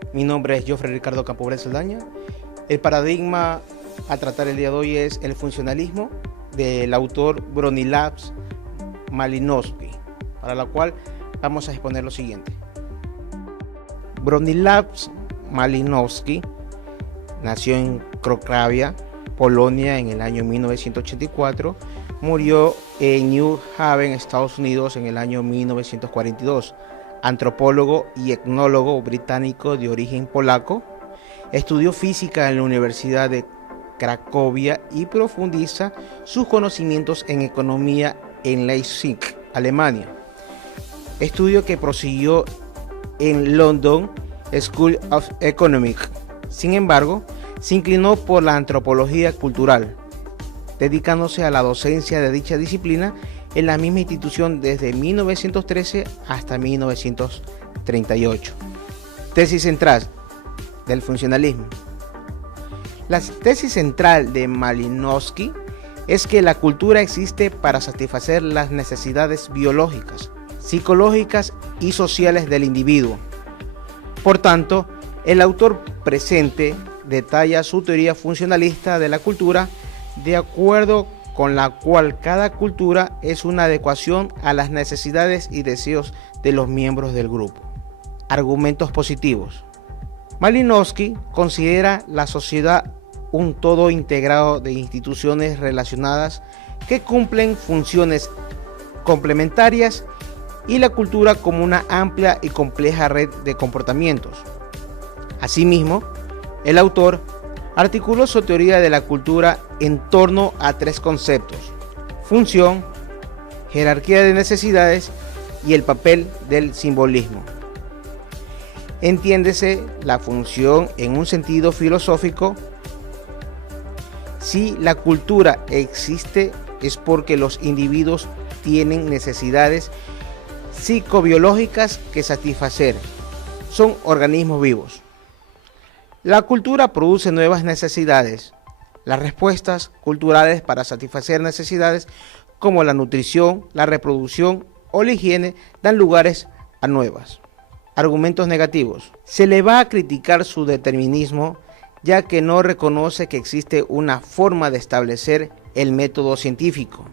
Mi nombre es Jofre Ricardo Campobral Saldaña. El paradigma a tratar el día de hoy es el funcionalismo del autor Bronislaw Malinowski, para la cual vamos a exponer lo siguiente. Bronislaw Malinowski nació en Cracovia, Polonia, en el año 1984. Murió en New Haven, Estados Unidos, en el año 1942. Antropólogo y etnólogo británico de origen polaco. Estudió física en la Universidad de Cracovia y profundiza sus conocimientos en economía en Leipzig, Alemania. Estudio que prosiguió en London School of Economics. Sin embargo, se inclinó por la antropología cultural, dedicándose a la docencia de dicha disciplina en la misma institución desde 1913 hasta 1938. Tesis central del funcionalismo. La tesis central de Malinowski es que la cultura existe para satisfacer las necesidades biológicas, psicológicas y sociales del individuo. Por tanto, el autor presente detalla su teoría funcionalista de la cultura, de acuerdo con la cual cada cultura es una adecuación a las necesidades y deseos de los miembros del grupo. Argumentos positivos. Malinowski considera la sociedad un todo integrado de instituciones relacionadas que cumplen funciones complementarias y la cultura como una amplia y compleja red de comportamientos. Asimismo, el autor articuló su teoría de la cultura en torno a tres conceptos: función, jerarquía de necesidades y el papel del simbolismo. Entiéndese la función en un sentido filosófico. Si la cultura existe es porque los individuos tienen necesidades psicobiológicas que satisfacer. Son organismos vivos. La cultura produce nuevas necesidades. Las respuestas culturales para satisfacer necesidades como la nutrición, la reproducción o la higiene dan lugares a nuevas. Argumentos negativos. Se le va a criticar su determinismo, ya que no reconoce que existe una forma de establecer el método científico,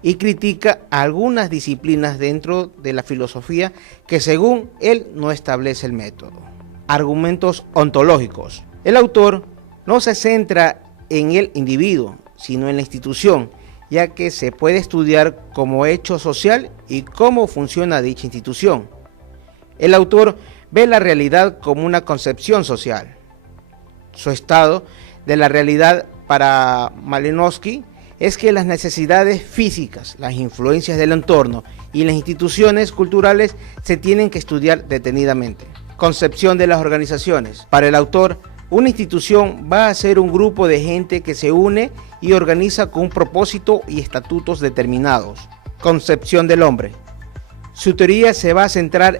y critica a algunas disciplinas dentro de la filosofía que según él no establece el método. Argumentos ontológicos. El autor no se centra en el individuo, sino en la institución, ya que se puede estudiar como hecho social y cómo funciona dicha institución. El autor ve la realidad como una concepción social. Su estado de la realidad para Malinowski es que las necesidades físicas, las influencias del entorno y las instituciones culturales se tienen que estudiar detenidamente. Concepción de las organizaciones. Para el autor, una institución va a ser un grupo de gente que se une y organiza con un propósito y estatutos determinados. Concepción del hombre. Su teoría se va a centrar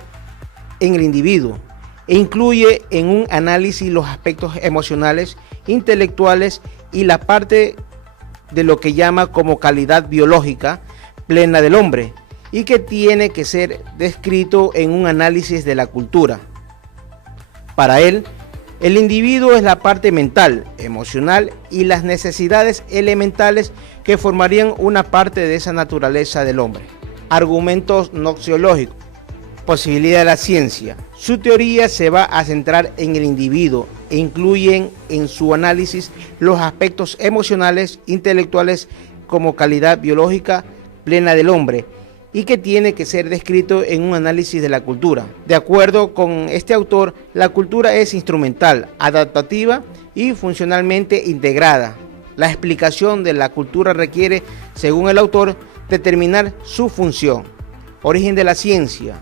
en el individuo e incluye en un análisis los aspectos emocionales, intelectuales y la parte de lo que llama como calidad biológica plena del hombre, y que tiene que ser descrito en un análisis de la cultura. Para él, el individuo es la parte mental, emocional y las necesidades elementales que formarían una parte de esa naturaleza del hombre. Argumentos noxiológicos. Posibilidad de la ciencia. Su teoría se va a centrar en el individuo e incluyen en su análisis los aspectos emocionales, intelectuales como calidad biológica plena del hombre, y que tiene que ser descrito en un análisis de la cultura. De acuerdo con este autor, la cultura es instrumental, adaptativa y funcionalmente integrada. La explicación de la cultura requiere, según el autor, determinar su función. Origen de la ciencia.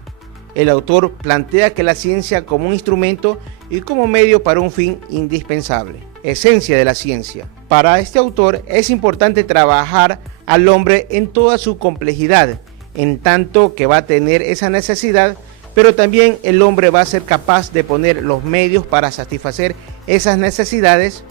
El autor plantea que la ciencia como un instrumento y como medio para un fin indispensable. Esencia de la ciencia. Para este autor es importante trabajar al hombre en toda su complejidad, en tanto que va a tener esa necesidad, pero también el hombre va a ser capaz de poner los medios para satisfacer esas necesidades,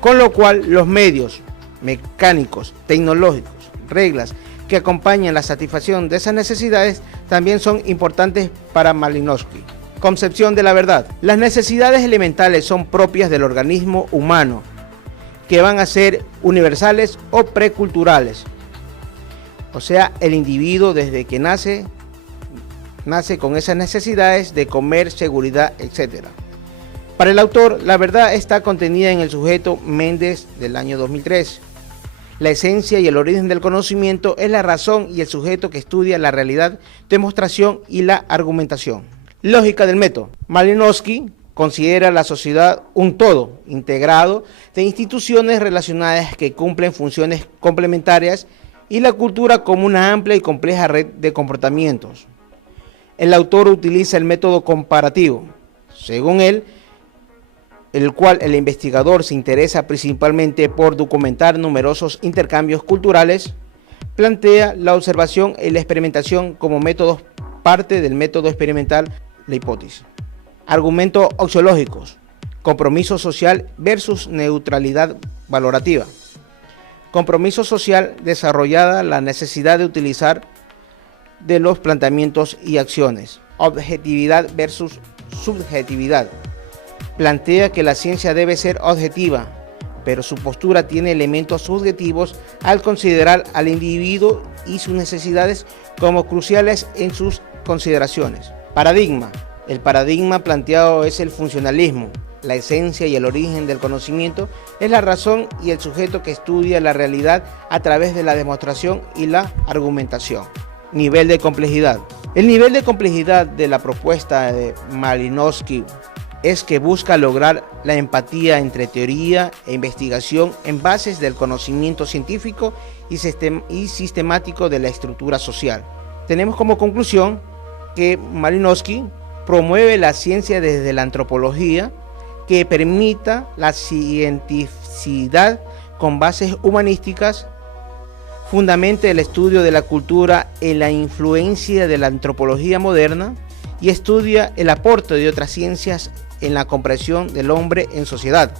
con lo cual los medios mecánicos, tecnológicos, reglas que acompañan la satisfacción de esas necesidades también son importantes para Malinowski. Concepción de la verdad. Las necesidades elementales son propias del organismo humano, que van a ser universales o preculturales. O sea, el individuo desde que nace con esas necesidades de comer, seguridad, etc. Para el autor, la verdad está contenida en el sujeto Méndez del año 2003. La esencia y el origen del conocimiento es la razón y el sujeto que estudia la realidad, demostración y la argumentación. Lógica del método. Malinowski considera la sociedad un todo integrado de instituciones relacionadas que cumplen funciones complementarias y la cultura como una amplia y compleja red de comportamientos. El autor utiliza el método comparativo, según él, el cual el investigador se interesa principalmente por documentar numerosos intercambios culturales, plantea la observación y la experimentación como métodos parte del método experimental, la hipótesis. Argumentos axiológicos, compromiso social versus neutralidad valorativa. Compromiso social desarrollada la necesidad de utilizar de los planteamientos y acciones. Objetividad versus subjetividad. Plantea que la ciencia debe ser objetiva, pero su postura tiene elementos subjetivos al considerar al individuo y sus necesidades como cruciales en sus consideraciones. Paradigma. El paradigma planteado es el funcionalismo. La esencia y el origen del conocimiento es la razón y el sujeto que estudia la realidad a través de la demostración y la argumentación. Nivel de complejidad. El nivel de complejidad de la propuesta de Malinowski es que busca lograr la empatía entre teoría e investigación en bases del conocimiento científico y sistemático de la estructura social. Tenemos como conclusión que Malinowski promueve la ciencia desde la antropología que permita la cientificidad con bases humanísticas, fundamente el estudio de la cultura en la influencia de la antropología moderna y estudia el aporte de otras ciencias en la comprensión del hombre en sociedad,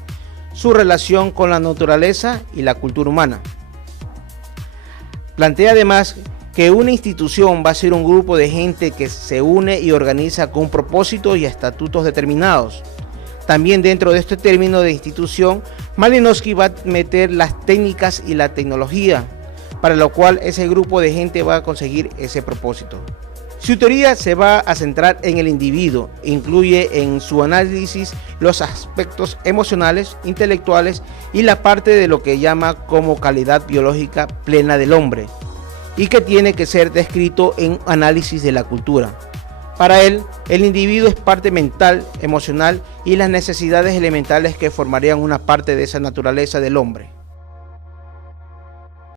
su relación con la naturaleza y la cultura humana. Plantea además que una institución va a ser un grupo de gente que se une y organiza con un propósito y estatutos determinados. También dentro de este término de institución, Malinowski va a meter las técnicas y la tecnología, para lo cual ese grupo de gente va a conseguir ese propósito. Su teoría se va a centrar en el individuo, incluye en su análisis los aspectos emocionales, intelectuales y la parte de lo que llama como calidad biológica plena del hombre, y que tiene que ser descrito en análisis de la cultura. Para él, el individuo es parte mental, emocional y las necesidades elementales que formarían una parte de esa naturaleza del hombre.